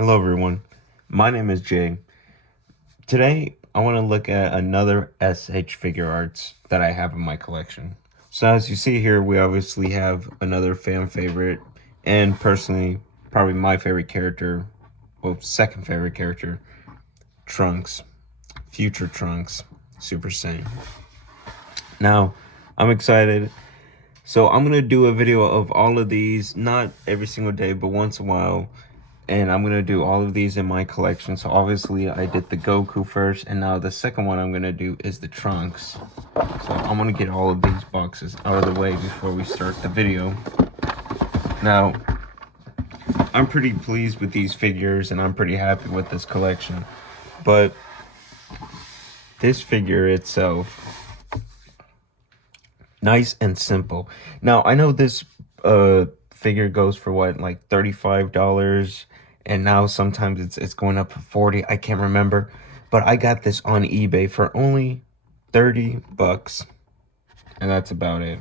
Hello everyone, my name is Jay. Today I want to look at another S.H.Figuarts that I have in my collection. So as you see here, we obviously have another fan favorite, and personally, probably my favorite character, well, second favorite character, Trunks, future Trunks, Super Saiyan. Now, I'm excited. So I'm going to do a video of all of these, not every single day, but once in a while. And I'm going to do all of these in my collection. So obviously I did the Goku first, and now the second one I'm going to do is the Trunks. So I'm going to get all of these boxes out of the way before we start the video. Now, I'm pretty pleased with these figures, and I'm pretty happy with this collection. But this figure itself, nice and simple. Now, I know this figure goes for what, like $35, and now sometimes it's going up for 40. I can't remember, but I got this on eBay for only 30 bucks, and that's about it.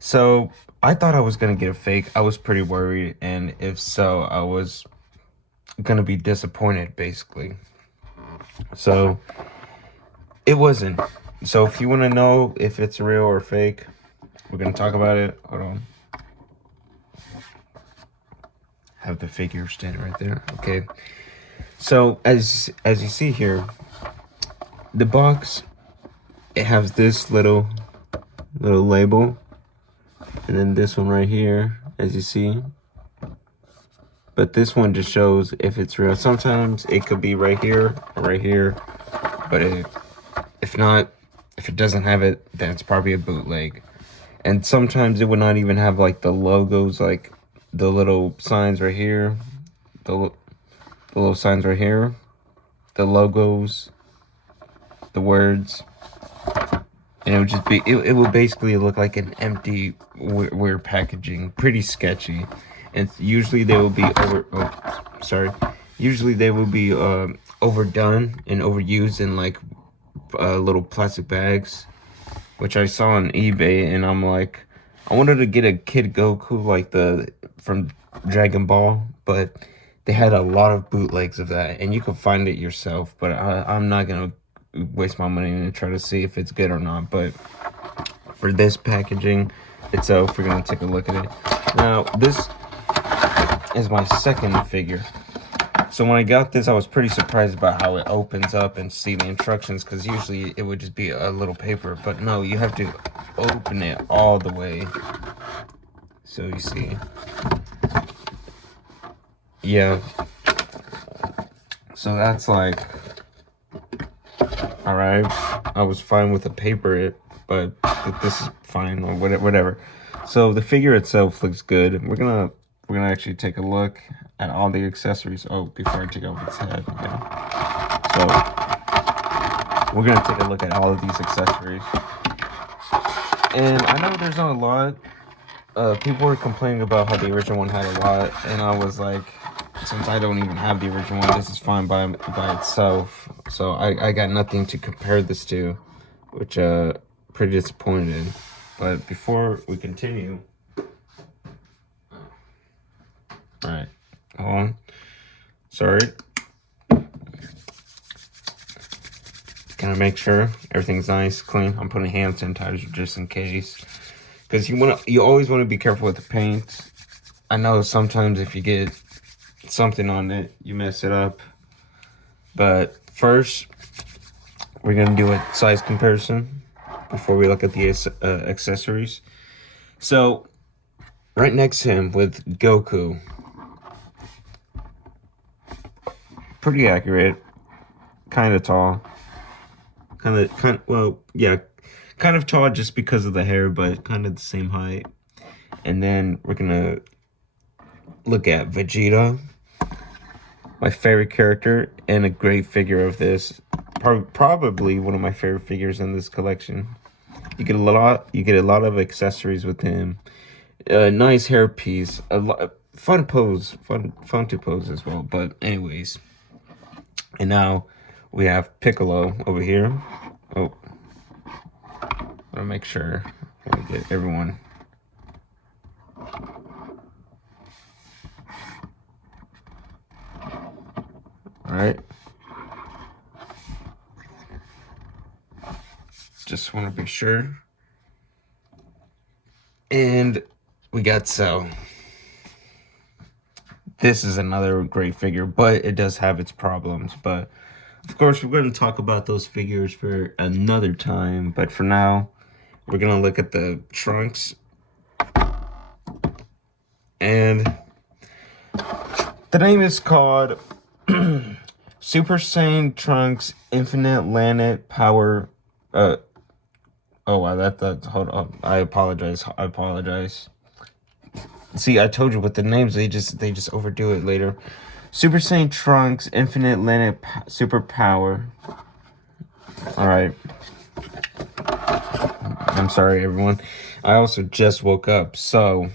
So I thought I was gonna get a fake. I was pretty worried, and if so, I was gonna be disappointed, basically. So it wasn't. So if you want to know if it's real or fake, we're gonna talk about it. Hold on. Have the figure standing right there. Okay. So as you see here, the box, it has this little label, and then this one right here, as you see. But this one just shows if it's real. Sometimes it could be right here or right here, but if not, if it doesn't have it, then it's probably a bootleg. And sometimes it would not even have like the logos, like the little signs right here, the little signs right here, the logos, the words, and it would just be, it would basically look like an empty, weird packaging, pretty sketchy. And usually they will be usually they will be overdone and overused in like little plastic bags, which I saw on eBay, and I'm like, I wanted to get a Kid Goku like from Dragon Ball, but they had a lot of bootlegs of that, and you can find it yourself, but I'm not gonna waste my money and try to see if it's good or not. But for this packaging itself, we're gonna take a look at it. Now, this is my second figure. So when I got this, I was pretty surprised about how it opens up and see the instructions, because usually it would just be a little paper, but no, you have to open it all the way. So you see, yeah, so that's like, all right, I was fine with the paper, but this is fine, or whatever. So the figure itself looks good. We're gonna actually take a look at all the accessories. Oh, before I take off its head, okay. So we're gonna take a look at all of these accessories. And I know there's not a lot. People were complaining about how the original one had a lot, and I was like, since I don't even have the original one, this is fine by itself. So I got nothing to compare this to, which pretty disappointed. But before we continue, all right, hold on. Sorry. Can I make sure everything's nice, clean? I'm putting hand sanitizer just in case, because you always want to be careful with the paint. I know sometimes if you get something on it, you mess it up. But first, we're gonna do a size comparison before we look at the accessories. So, right next to him with Goku, pretty accurate, kind of tall, well, yeah, kind of tall just because of the hair, but kind of the same height. And then we're gonna look at Vegeta, my favorite character, and a great figure of this. Probably one of my favorite figures in this collection. You get a lot of accessories with him. A nice hairpiece, fun to pose as well. But anyways, and now we have Piccolo over here. Oh, I want to make sure I get everyone. right. Just want to be sure. And we got Cell. This is another great figure, but it does have its problems. But of course, we're going to talk about those figures for another time. But for now, we're going to look at the trunks. And the name is called Super Saiyan Trunks Infinite Latent Power. Oh wow, hold on. I apologize. See, I told you with the names, they just overdo it later. Super Saiyan Trunks Infinite Latent Super Power. All right. I'm sorry, everyone. I also just woke up, so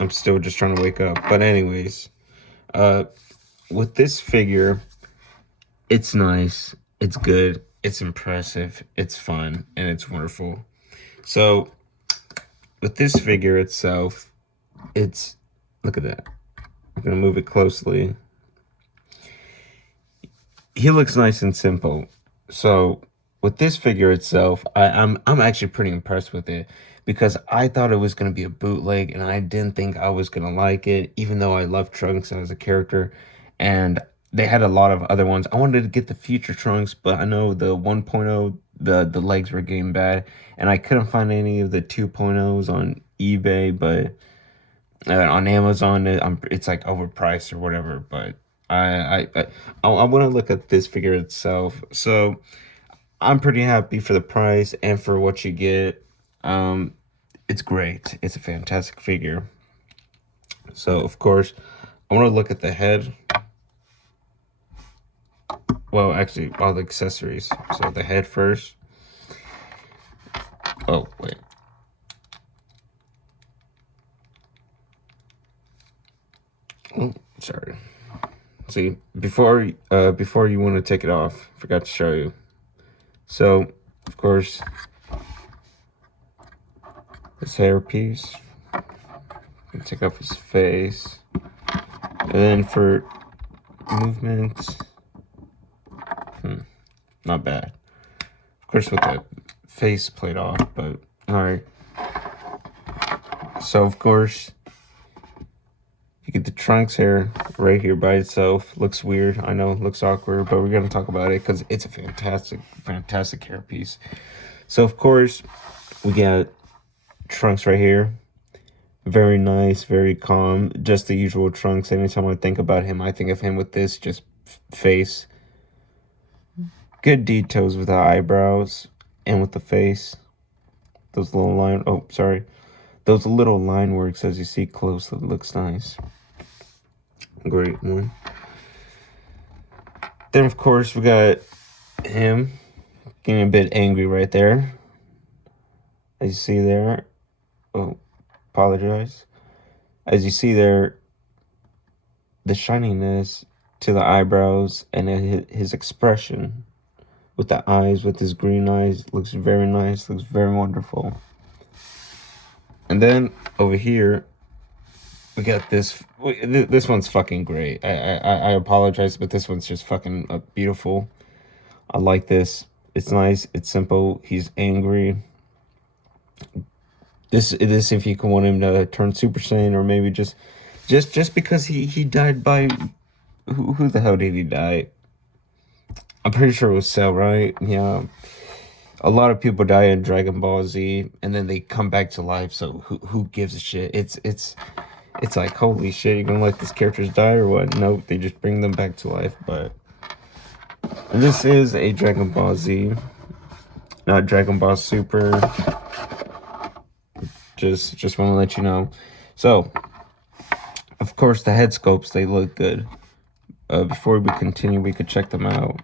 I'm still just trying to wake up. But anyways, with this figure, it's nice, it's good, it's impressive, it's fun, and it's wonderful. So, with this figure itself, look at that. I'm gonna move it closely. He looks nice and simple. So, with this figure itself, I'm actually pretty impressed with it because I thought it was gonna be a bootleg, and I didn't think I was gonna like it, even though I love Trunks as a character, and they had a lot of other ones. I wanted to get the future Trunks, but I know the 1.0, the legs were getting bad, and I couldn't find any of the 2.0s on eBay, but on Amazon, it's like overpriced or whatever. But I want to look at this figure itself. So I'm pretty happy for the price and for what you get. It's great. It's a fantastic figure. So of course, I want to look at the head. Well, actually, all the accessories. So the head first. Oh wait. Oh, sorry. See, before you want to take it off, I forgot to show you. So, of course, this hairpiece. Take off his face, and then for movements, not bad. Of course, with the face plate off, but all right. So, of course, you get the Trunks hair right here by itself. Looks weird. I know, looks awkward, but we're going to talk about it because it's a fantastic hairpiece. So, of course, we got Trunks right here. Very nice, very calm. Just the usual Trunks. Anytime I think about him, I think of him with this just face. Good details with the eyebrows and with the face. Those little those little line works, as you see closely, looks nice. Great one. Then, of course, we got him getting a bit angry right there. As you see there. Oh, apologize. As you see there, the shininess to the eyebrows and his expression with the eyes, with his green eyes, looks very nice, looks very wonderful. And then over here, we got this. This one's fucking great. I apologize, but this one's just fucking beautiful. I like this. It's nice. It's simple. He's angry. This if you can want him to turn Super Saiyan, or maybe just because he died by who the hell did he die? I'm pretty sure it was Cell, right? Yeah. A lot of people die in Dragon Ball Z, and then they come back to life. So who gives a shit? It's like, holy shit, you're gonna let these characters die or what? Nope, they just bring them back to life. But this is a Dragon Ball Z, not Dragon Ball Super. Just want to let you know. So, of course, the head sculpts, they look good. Before we continue, we could check them out.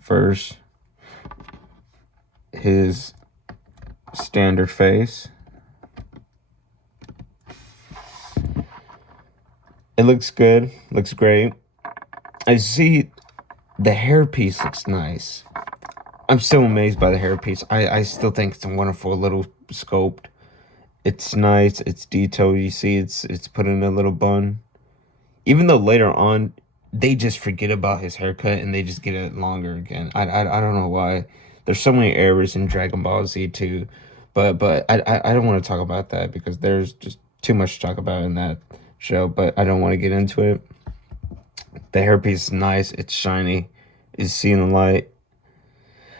First, his standard face. It looks good. Looks great. I see the hairpiece looks nice. I'm still amazed by the hairpiece. I still think it's a wonderful little sculpt. It's nice. It's detailed. You see it's put in a little bun. Even though later on, they just forget about his haircut and they just get it longer again. I don't know why. There's so many errors in Dragon Ball Z too, but I don't want to talk about that because there's just too much to talk about in that show. But I don't want to get into it. The hairpiece is nice. It's shiny. It's seeing the light.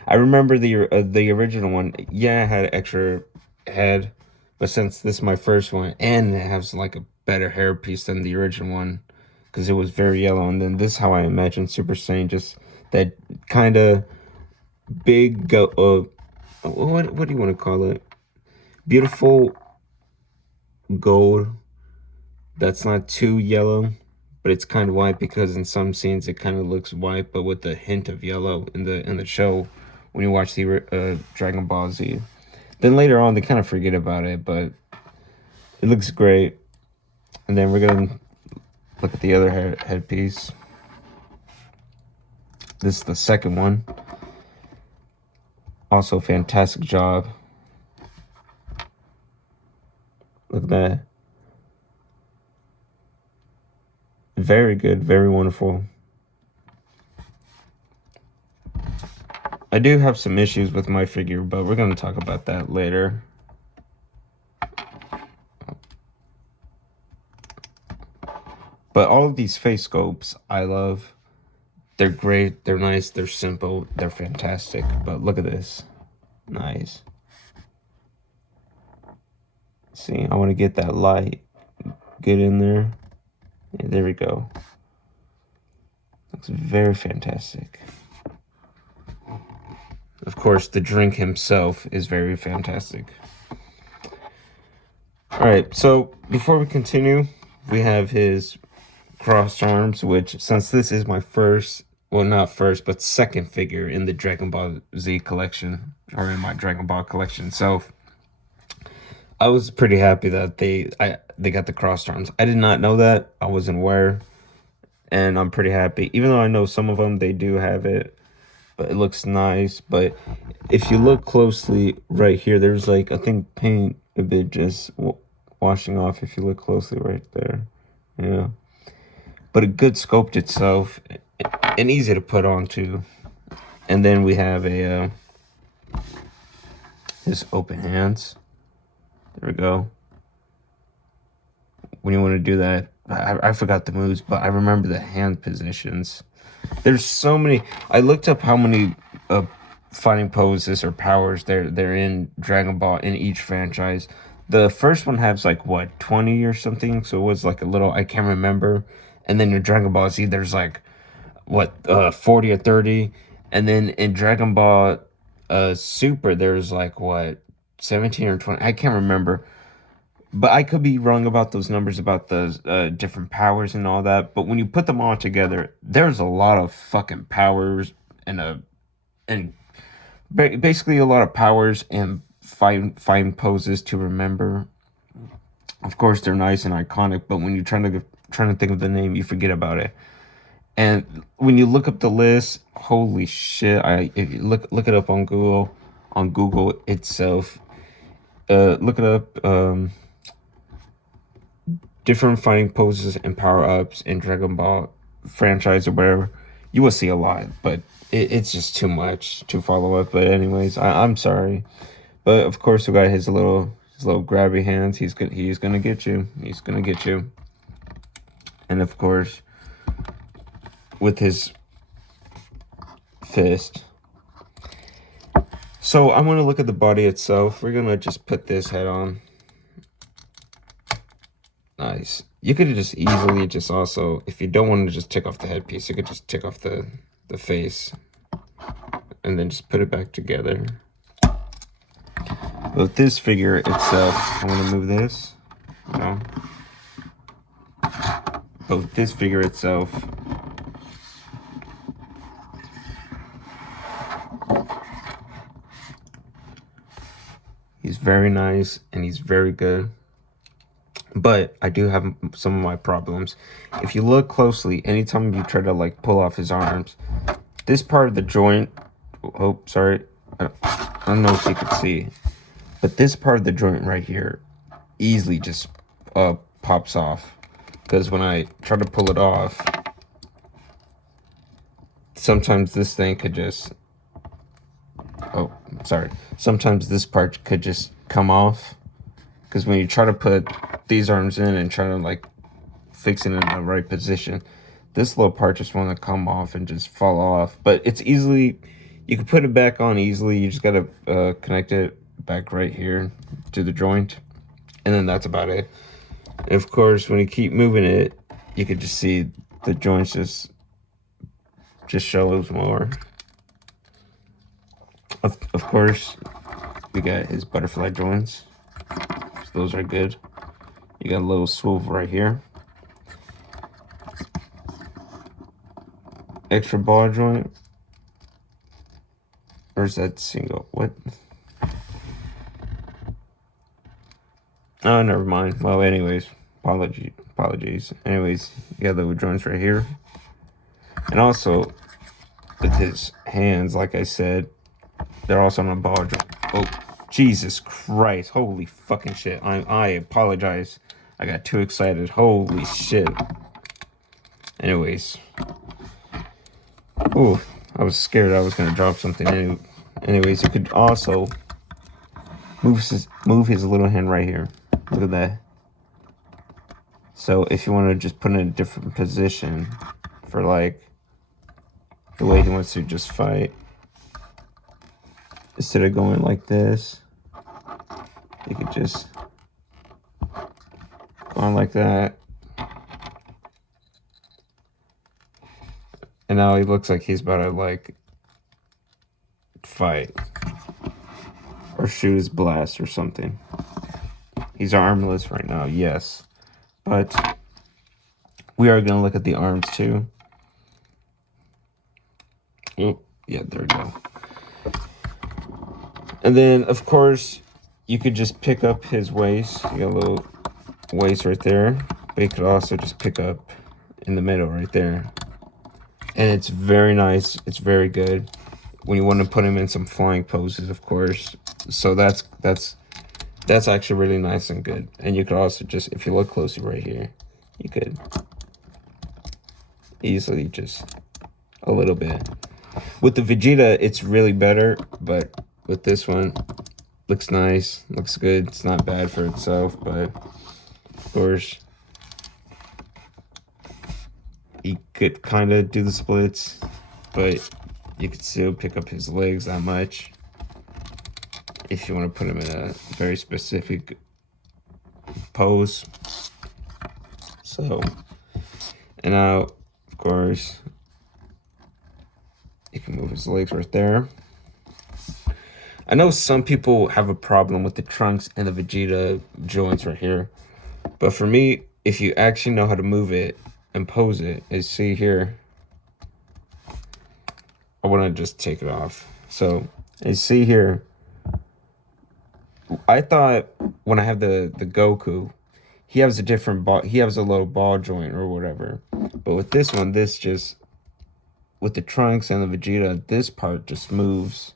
I remember the original one. Yeah, it had extra head, but since this is my first one, and it has like a better hairpiece than the original one, because it was very yellow. And then this is how I imagine Super Saiyan, just that kind of big go. What do you want to call it? Beautiful gold. That's not too yellow, but it's kind of white because in some scenes it kind of looks white, but with a hint of yellow in the show when you watch the Dragon Ball Z. Then later on they kind of forget about it, but it looks great. And then we're gonna look at the other headpiece. This is the second one. Also, fantastic job. Look at that. Very good, very wonderful. I do have some issues with my figure, but we're going to talk about that later. But all of these face sculpts, I love. They're great, they're nice, they're simple, they're fantastic. But look at this. Nice. See, I want to get that light. Get in there. Yeah, there we go. Looks very fantastic. Of course, the drink himself is very fantastic. Alright, so before we continue, we have his crossed arms, which, since this is my first, well, not first, but second figure in the Dragon Ball Z collection, or in my Dragon Ball collection. So I was pretty happy that they got the crossed arms. I did not know that. I wasn't aware. And I'm pretty happy. Even though I know some of them, they do have it. But it looks nice. But if you look closely right here, there's like, I think, paint a bit just washing off if you look closely right there. Yeah. But a good sculpt itself. And easy to put on too. And then we have a his open hands. There we go. When you want to do that, I forgot the moves, but I remember the hand positions. There's so many. I looked up how many fighting poses or powers they're in Dragon Ball in each franchise. The first one has like what, 20 or something, so it was like a little, I can't remember. And then in Dragon Ball Z there's like what, 40 or 30, and then in Dragon Ball Super there's like what, 17 or 20, I can't remember. But I could be wrong about those numbers, about those different powers and all that. But when you put them all together, there's a lot of fucking powers and basically a lot of powers and fine poses to remember. Of course, they're nice and iconic, but when you're trying to think of the name, you forget about it. And when you look up the list, holy shit! If you look it up on Google itself. Look it up. Different fighting poses and power-ups in Dragon Ball franchise or whatever, you will see a lot, but it's just too much to follow up. But anyways, I'm sorry. But of course we got his little grabby hands. He's gonna get you. He's gonna get you. And of course, with his fist. So I want to look at the body itself. We're gonna just put this head on. Nice. You could just easily just also, if you don't want to just take off the headpiece, you could just take off the face and then just put it back together. But this figure itself, I'm going to move this, you know. But with this figure itself, he's very nice and he's very good. But I do have some of my problems. If you look closely, anytime you try to like pull off his arms, this part of the joint, oh, sorry, I don't know if you can see, but this part of the joint right here easily just pops off. Because when I try to pull it off, sometimes this thing could just, oh, sorry. Sometimes this part could just come off. Because when you try to put these arms in and try to like fix it in the right position, this little part just want to come off and just fall off. But it's easily, you can put it back on easily. You just got to connect it back right here to the joint. And then that's about it. And of course, when you keep moving it, you can just see the joints just shows more. Of course, we got his butterfly joints. So those are good. You got a little swivel right here. Extra ball joint. Or is that single? What? Oh, never mind. Well, anyways, apologies. Anyways, you got little joints right here. And also, with his hands, like I said, they're also on a ball joint. Oh, Jesus Christ. Holy fucking shit. I apologize. I got too excited. Holy shit. Anyways. Ooh, I was scared I was going to drop something. Anyways, you could also move his little hand right here. Look at that. So if you want to just put it in a different position for like the way he wants to just fight, instead of going like this, you could just go on like that. And now he looks like he's about to like fight or shoot his blast or something. He's armless right now, yes. But we are going to look at the arms too. Oh, yeah, there we go. And then, of course, you could just pick up his waist. You got a little waist right there. But you could also just pick up in the middle right there. And it's very nice. It's very good. When you want to put him in some flying poses, of course. So that's actually really nice and good. And you could also just, if you look closely right here, you could easily just a little bit. With the Vegeta, it's really better, but with this one, looks nice, looks good. It's not bad for itself, but of course, he could kind of do the splits, but you could still pick up his legs that much if you want to put him in a very specific pose. So, and now, of course, you can move his legs right there. I know some people have a problem with the Trunks and the Vegeta joints right here. But for me, if you actually know how to move it and pose it, as see here, I want to just take it off. So, as see here, I thought when I have the Goku, he has a different ball, he has a little ball joint or whatever. But with this one, this just, with the Trunks and the Vegeta, this part just moves.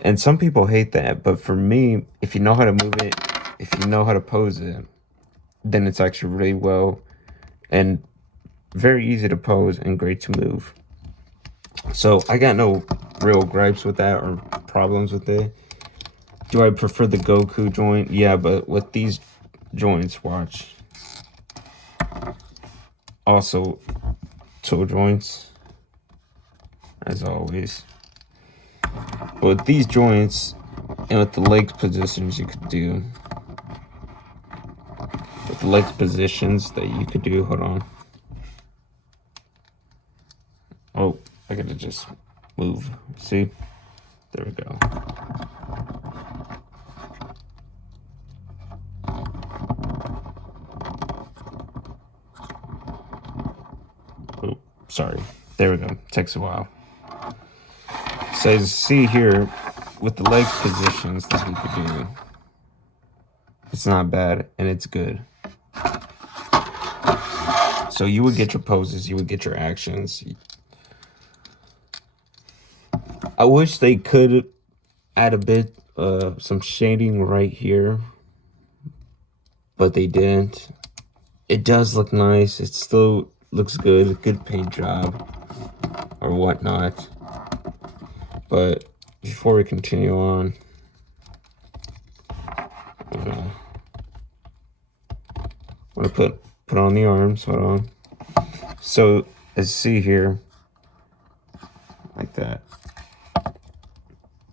And some people hate that, but for me, if you know how to move it, if you know how to pose it, then it's actually really well and very easy to pose and great to move. So I got no real gripes with that or problems with it. Do I prefer the Goku joint? Yeah, but with these joints, watch. Also, toe joints, as always. But with these joints and with the leg positions you could do. With the leg positions that you could do, hold on. Oh, I gotta just move. See? There we go. Oh, sorry. There we go. Takes a while. So as you see here, with the leg positions that you could do, it's not bad and it's good. So you would get your poses, you would get your actions. I wish they could add a bit, some shading right here, but they didn't. It does look nice. It still looks good. Good paint job. or whatnot. But before we continue on, I'm gonna put on the arms. Hold on. So as you see here, like that,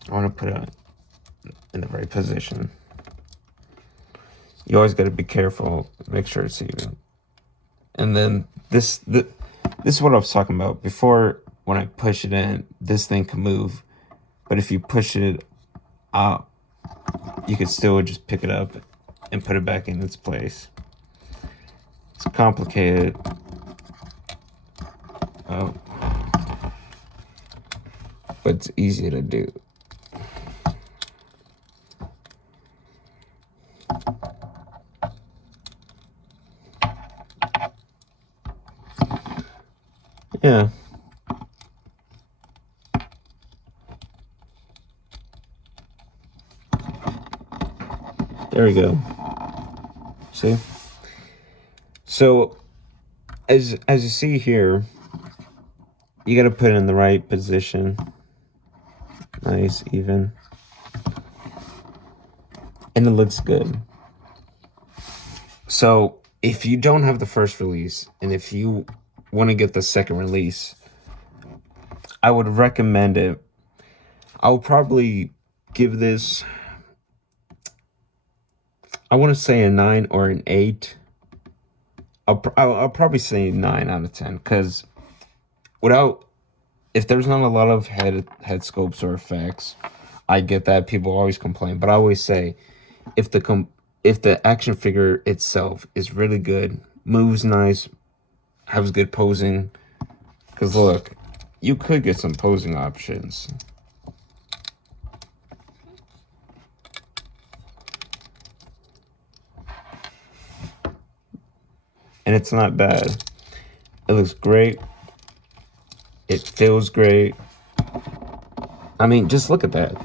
I want to put it in the right position. You always got to be careful, make sure it's even. And then this is what I was talking about before. When I push it in, this thing can move, but if you push it out, you can still just pick it up and put it back in its place. It's complicated. Oh, but it's easy to do. Yeah. There we go. See? So as you see here, you got to put it in the right position. Nice, even. And it looks good. So if you don't have the first release, and if you want to get the second release, I would recommend it. I'll probably give this, I want to say a 9 or an 8. I'll probably say 9 out of 10, because if there's not a lot of head scopes or effects, I get that people always complain, but I always say if the action figure itself is really good, moves nice, has good posing, because look, you could get some posing options. And it's not bad. It looks great. It feels great. I mean, just look at that.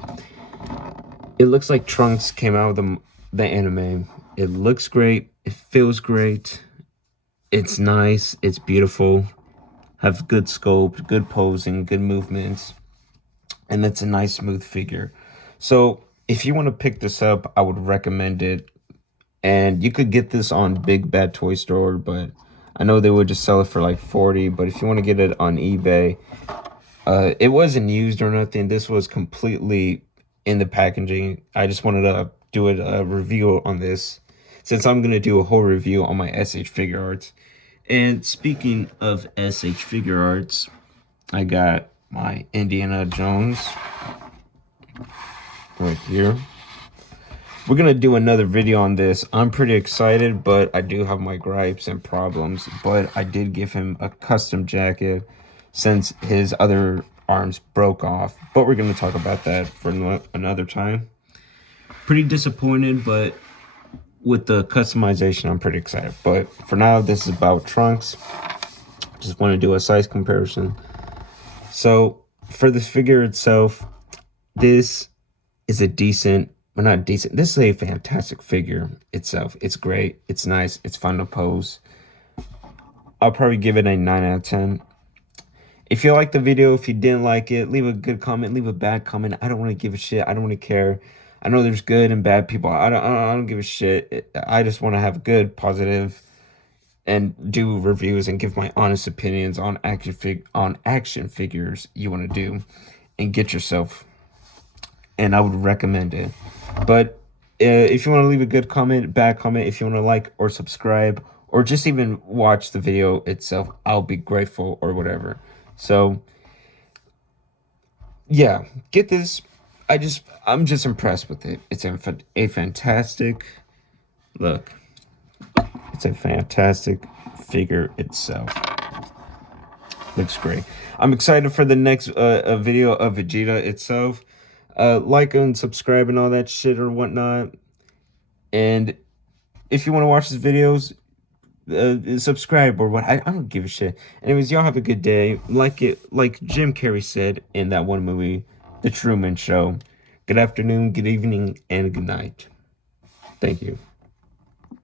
It looks like Trunks came out of the anime. It looks great. It feels great. It's nice. It's beautiful. Have good sculpt, good posing, good movements. And it's a nice, smooth figure. So if you want to pick this up, I would recommend it. And you could get this on Big Bad Toy Store, but I know they would just sell it for like $40. But if you want to get it on eBay, it wasn't used or nothing. This was completely in the packaging. I just wanted to do a review on this, since I'm going to do a whole review on my S.H.Figuarts. And speaking of S.H.Figuarts, I got my Indiana Jones right here. We're going to do another video on this. I'm pretty excited, but I do have my gripes and problems. But I did give him a custom jacket since his other arms broke off. But we're going to talk about that for another time. Pretty disappointed, but with the customization, I'm pretty excited. But for now, this is about Trunks. Just want to do a size comparison. So for this figure itself, this is a decent, well, not decent, this is a fantastic figure itself. It's great, it's nice, it's fun to pose. I'll probably give it a 9 out of 10. If you liked the video, if you didn't like it, leave a good comment, leave a bad comment. I don't want to give a shit. I don't really care. I know there's good and bad people. I don't give a shit. I just want to have good, positive, and do reviews and give my honest opinions on action figures you want to do and get yourself. And I would recommend it. But if you want to leave a good comment, bad comment, if you want to like or subscribe, or just even watch the video itself, I'll be grateful, or whatever. So yeah, get this. I'm just impressed with it. It's a fantastic look. It's a fantastic figure itself. Looks great. I'm excited for the next video of Vegeta itself. Like and subscribe and all that shit or whatnot. And if you want to watch these videos, subscribe or what. I don't give a shit. Anyways, y'all have a good day. Like Jim Carrey said in that one movie, The Truman Show. Good afternoon, good evening, and good night. Thank you.